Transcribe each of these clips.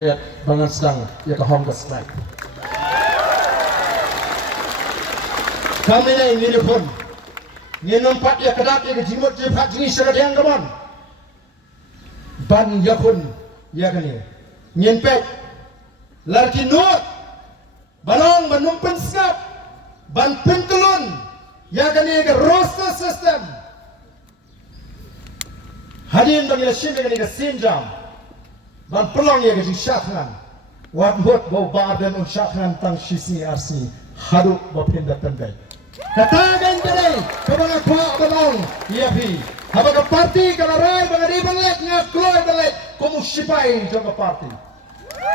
Bangan sedang ya ke hong strike. Kami na ini pun, ni nampak ya kedat ya kejimut je pak jenis serat yang kaman. Ban ya pun ya kani, nyempek, larki nuat, balong menumpen skap, ban pentulun, ya kani ke roster system. Hadirin bagi lesin kani ke sinjam. Ban pelong ya ke syakhan, wat hot bau badan un syakhan tang sisi arsi haduk bapinda tendai. Katakan tadi, kebang kuat balong, iya pi. Haba ke parti kalau rai bang di balik ngak keluar balik, kamu sipai jaga parti.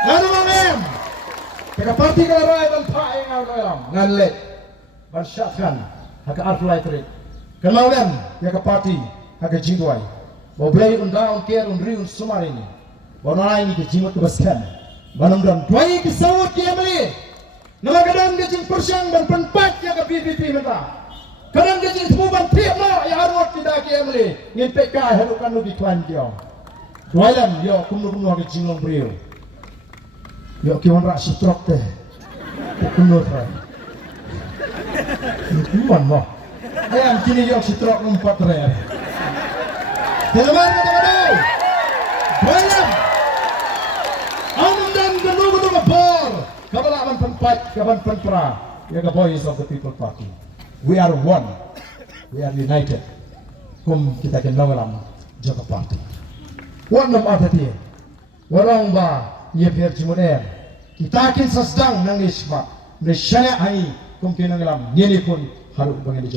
Lalu mangem, ke parti kalau rai bang pai ngam ngan let, ban syakhan, hak arflai tadi. Kenalkan ya ke parti, hak jingwai. Bau belai undang care undri sumarini. Wanai ni kejimut kebaskan, banam dua kesawat dia beli. Nama kadang kejing persang dan penpat yang ke PPP mereka. Kadang kejing semuban tiap nak yang harus tidak dia beli. Ingin PK harukan lebih kuat dia. Dua lam dia kumnu kejing long beriu. Dia kiwan rak sitrok teh. Kumnu teh. Kiwan mah. Ayam kini dia sitrok empat rare. Teman kadang. Dua lam. Kabalaman penpat, kaban penpra, ya the boys of the people party. We are one. We are united. Kum kita kenal jaga parti. One of other dia. Warang ba ye per jimuner. Kita kin sasdang nangis ba. Nishana ai kum kenal ni pun harus bangin